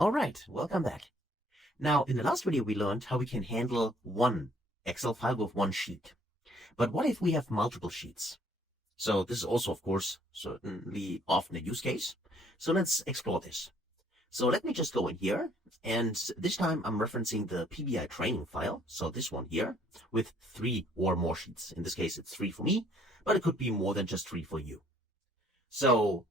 Alright, welcome back. Now, in the last video we learned how we can handle one Excel file with one sheet. But what if we have multiple sheets? So this is also, of course, certainly often a use case. So let's explore this. So let me just go in here, and this time I'm referencing the PBI training file, so this one here, with 3 or more sheets. In this case it's 3 for me, but it could be more than just 3 for you. So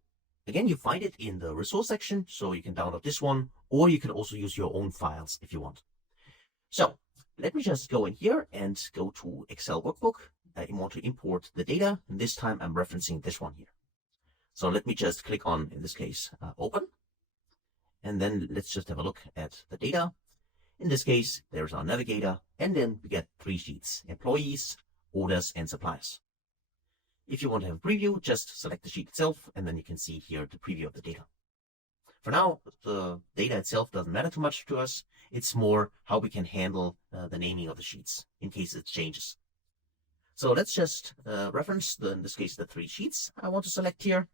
again, you find it in the resource section, so you can download this one, or you can also use your own files if you want. So let me just go in here and go to Excel workbook. I want to import the data, and this time I'm referencing this one here. So let me just click on, in this case, open. And then let's just have a look at the data. In this case, there's our navigator, and then we get 3 sheets: employees, orders, and suppliers. If you want to have a preview, just select the sheet itself, and then you can see here the preview of the data. For now, the data itself doesn't matter too much to us. It's more how we can handle the naming of the sheets in case it changes. So let's just reference, in this case, the 3 sheets I want to select here,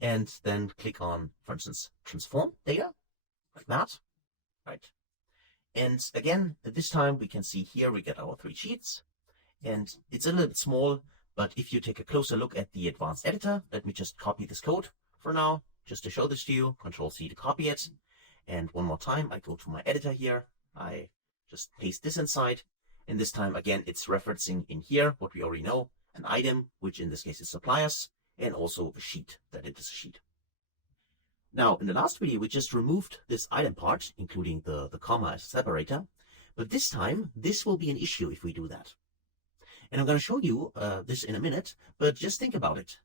and then click on, for instance, transform data, like that, right? And again, this time we can see here we get our 3 sheets, and it's a little bit small, but if you take a closer look at the advanced editor, let me just copy this code for now, just to show this to you. Control-C to copy it. And one more time, I go to my editor here. I just paste this inside. And this time, again, it's referencing in here what we already know, an item, which in this case is suppliers, and also a sheet, that it is a sheet. Now, in the last video, we just removed this item part, including the comma as a separator. But this time, this will be an issue if we do that. And I'm going to show you this in a minute, but just think about it.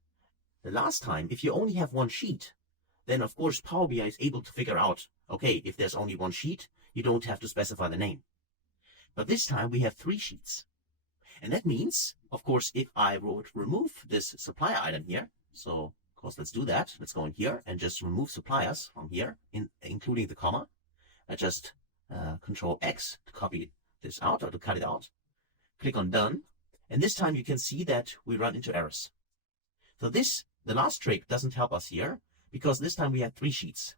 The last time, if you only have one sheet, then of course Power BI is able to figure out, okay, if there's only one sheet, you don't have to specify the name. But this time we have 3 sheets. And that means, of course, if I would remove this supplier item here, so of course let's do that. Let's go in here and just remove suppliers from here, including the comma. I just Control X to copy this out or to cut it out. Click on Done. And this time you can see that we run into errors. So the last trick doesn't help us here, because this time we have 3 sheets.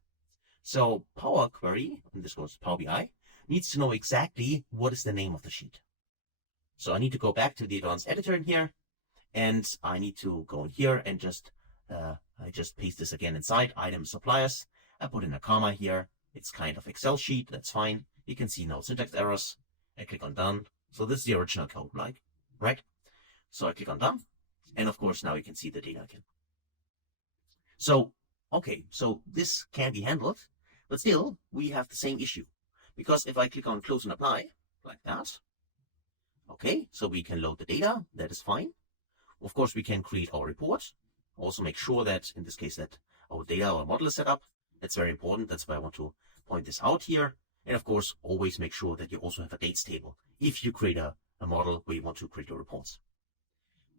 So Power Query, and this goes to Power BI, needs to know exactly what is the name of the sheet. So I need to go back to the advanced editor in here, and I need to go in here and I just paste this again inside, item suppliers. I put in a comma here. It's kind of Excel sheet, that's fine. You can see no syntax errors. I click on Done. So this is the original code, right? So I click on Done, and of course now you can see the data again. So, okay, so this can be handled, but still we have the same issue, because if I click on Close and Apply, like that, okay, so we can load the data, that is fine. Of course we can create our report, also make sure that, in this case, that our data or model is set up. That's very important, that's why I want to point this out here. And of course, always make sure that you also have a dates table if you create a model where you want to create your reports.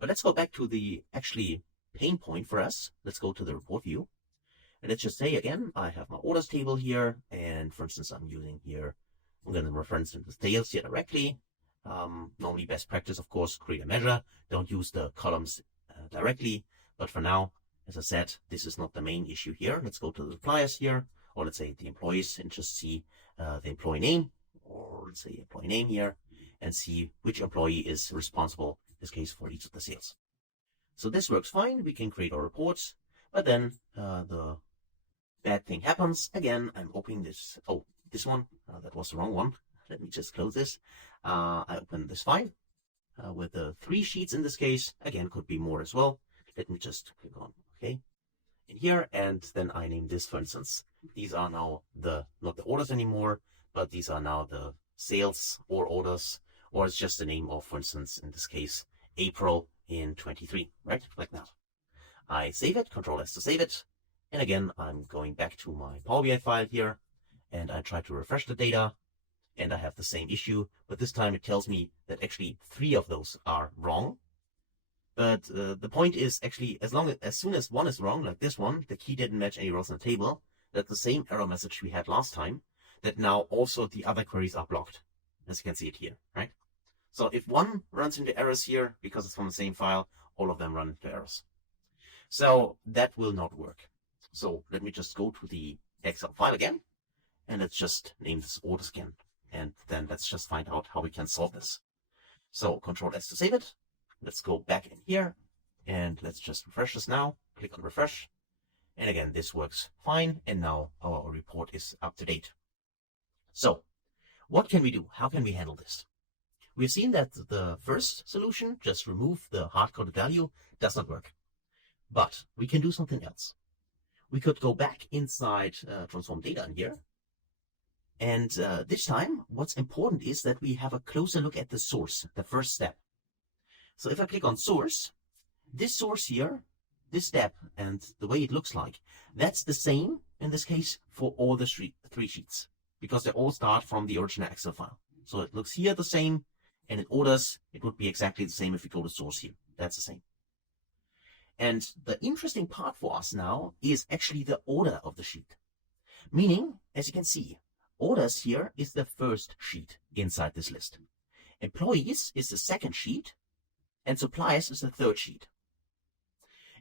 But let's go back to the actually pain point for us. Let's go to the report view. And let's just say again, I have my orders table here. And for instance, I'm going to reference the sales here directly. Normally best practice, of course, create a measure. Don't use the columns directly. But for now, as I said, this is not the main issue here. Let's go to the suppliers here, or let's say the employees, and just see the employee name, or let's say employee name here, and see which employee is responsible, in this case, for each of the sales. So this works fine. We can create our reports, but then the bad thing happens. Again, I'm opening this. Oh, this one, that was the wrong one. Let me just close this. I open this file with the 3 sheets in this case. Again, could be more as well. Let me just click on OK in here, and then I name this, for instance. These are now not the orders anymore, but these are now the sales or orders, or it's just the name of, for instance, in this case, April in 23, right? Like that. I save it, Control S to save it. And again, I'm going back to my Power BI file here, and I try to refresh the data, and I have the same issue, but this time it tells me that actually 3 of those are wrong. But the point is actually, as soon as one is wrong, like this one, the key didn't match any rows in the table, that's the same error message we had last time, that now also the other queries are blocked, as you can see it here, right? So if one runs into errors here, because it's from the same file, all of them run into errors. So that will not work. So let me just go to the Excel file again, and let's just name this orders again. And then let's just find out how we can solve this. So Control S to save it. Let's go back in here and let's just refresh this now. Click on refresh. And again, this works fine. And now our report is up to date. So what can we do? How can we handle this? We've seen that the first solution, just remove the hard-coded value, does not work. But we can do something else. We could go back inside transform data in here. And this time, what's important is that we have a closer look at the source, the first step. So if I click on source, this source here, this step, and the way it looks like, that's the same in this case for all the three sheets, because they all start from the original Excel file. So it looks here the same, and in orders, it would be exactly the same if we go to source here. That's the same. And the interesting part for us now is actually the order of the sheet. Meaning, as you can see, orders here is the first sheet inside this list. Employees is the second sheet, and suppliers is the third sheet.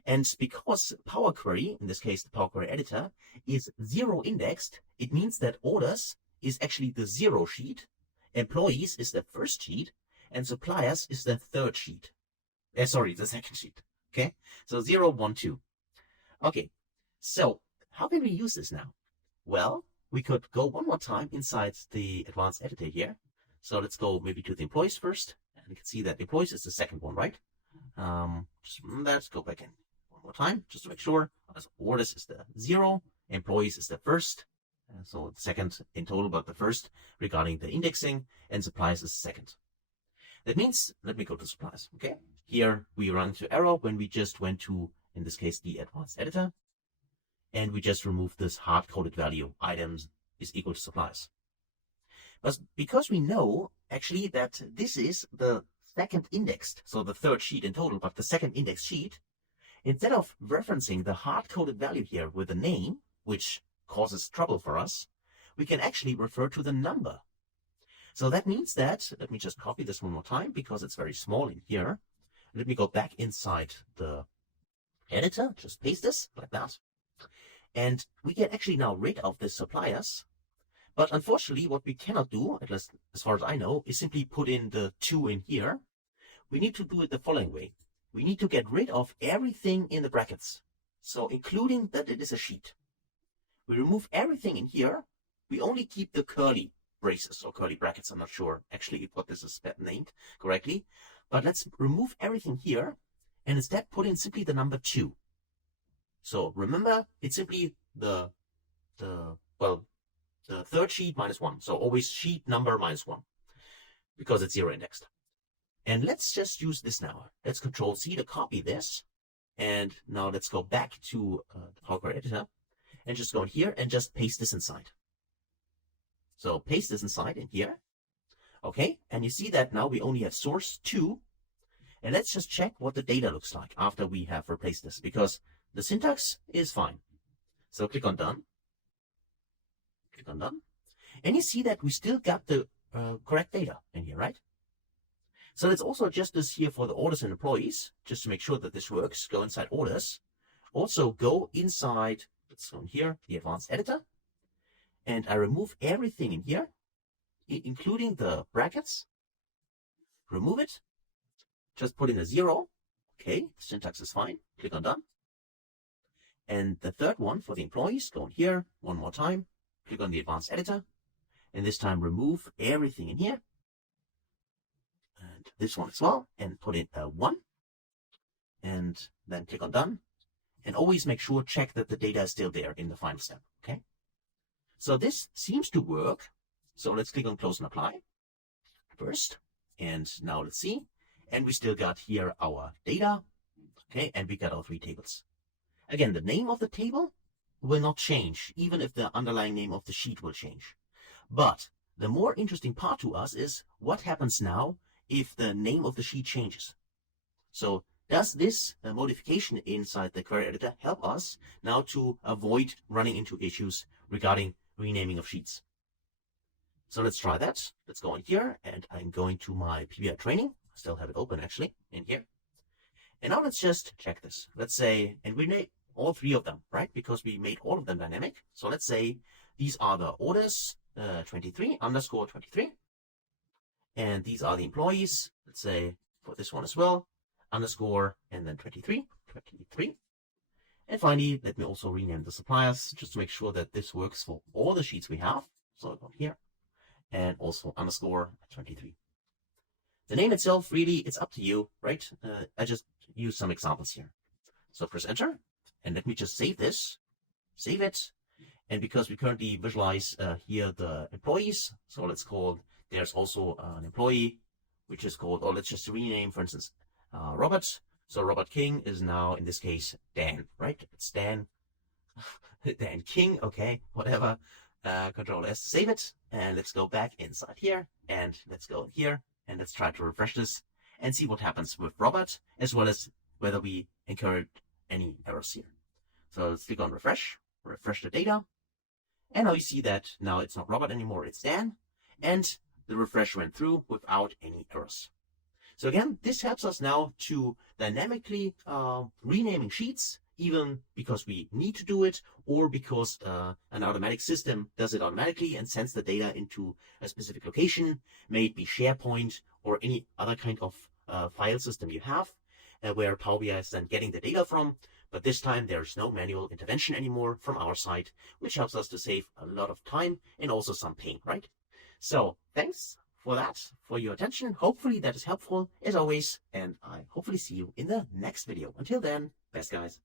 And because Power Query, in this case the Power Query editor, is zero indexed, it means that orders is actually the zero sheet, employees is the first sheet, and suppliers is the third sheet. The second sheet. Okay, so 0, 1, 2. Okay, so how can we use this now? Well, we could go one more time inside the advanced editor here. So let's go maybe to the employees first. And you can see that employees is the second one, right? Let's go back in one more time just to make sure. So orders is the 0, employees is the first. So the second in total, but the first regarding the indexing, and supplies is second. That means, let me go to supplies, okay? Here we run into error when we just went to, in this case, the advanced editor, and we just removed this hard-coded value, items is equal to supplies. But because we know, actually, that this is the second indexed, so the third sheet in total, but the second indexed sheet, instead of referencing the hard-coded value here with a name, which causes trouble for us, we can actually refer to the number. So that means that, let me just copy this one more time because it's very small in here. Let me go back inside the editor, just paste this like that. And we get actually now rid of the suppliers. But unfortunately, what we cannot do, at least as far as I know, is simply put in the 2 in here. We need to do it the following way. We need to get rid of everything in the brackets. So including that it is a sheet. We remove everything in here. We only keep the curly braces or curly brackets. I'm not sure actually what this is named correctly. But let's remove everything here and instead put in simply the number 2. So remember, it's simply the third sheet minus 1. So always sheet number minus 1 because it's 0 indexed. And let's just use this now. Let's Control C to copy this. And now let's go back to the Power Query editor and just go in here and just paste this inside. So paste this inside in here. Okay, and you see that now we only have source 2. And let's just check what the data looks like after we have replaced this, because the syntax is fine. So click on done. Click on done. And you see that we still got the correct data in here, right? So let's also adjust this here for the orders and employees, just to make sure that this works. Go inside orders. Also go inside, let's go in here, the advanced editor. And I remove everything in here, including the brackets. Remove it. Just put in a 0. Okay, syntax is fine. Click on done. And the third one for the employees, go in here one more time. Click on the advanced editor. And this time remove everything in here. And this one as well. And put in a 1. And then click on done. And always make sure, check that the data is still there in the final step. Okay. So this seems to work. So let's click on close and apply first. And now let's see. And we still got here our data. Okay, and we got our 3 tables. Again, the name of the table will not change, even if the underlying name of the sheet will change. But the more interesting part to us is what happens now if the name of the sheet changes. So does this modification inside the query editor help us now to avoid running into issues regarding renaming of sheets? So let's try that. Let's go in here, and I'm going to my PBI training. I still have it open actually in here. And now let's just check this. Let's say, and we made all 3 of them, right? Because we made all of them dynamic. So let's say these are the orders, 23 underscore 23. And these are the employees, let's say for this one as well, underscore, and then 23. And finally, let me also rename the suppliers just to make sure that this works for all the sheets we have. So I go here and also underscore 23. The name itself, really, it's up to you, right? I just use some examples here. So press enter, and let me just save this, save it. And because we currently visualize here the employees, so let's call, there's also an employee, which is called, or let's just rename, for instance, Robert. So Robert King is now, in this case, Dan, right? It's Dan, Dan King, okay, whatever. Control S to save it, and let's go back inside here, and let's go here, and let's try to refresh this and see what happens with Robert, as well as whether we encountered any errors here. So let's click on refresh the data, and now you see that now it's not Robert anymore, it's Dan, and the refresh went through without any errors. So again, this helps us now to dynamically renaming sheets, even because we need to do it, or because an automatic system does it automatically and sends the data into a specific location, may it be SharePoint or any other kind of file system you have, where Power BI is then getting the data from. But this time there's no manual intervention anymore from our side, which helps us to save a lot of time and also some pain, right? So thanks for that, for your attention. Hopefully that is helpful as always, and I hopefully see you in the next video. Until then, best guys.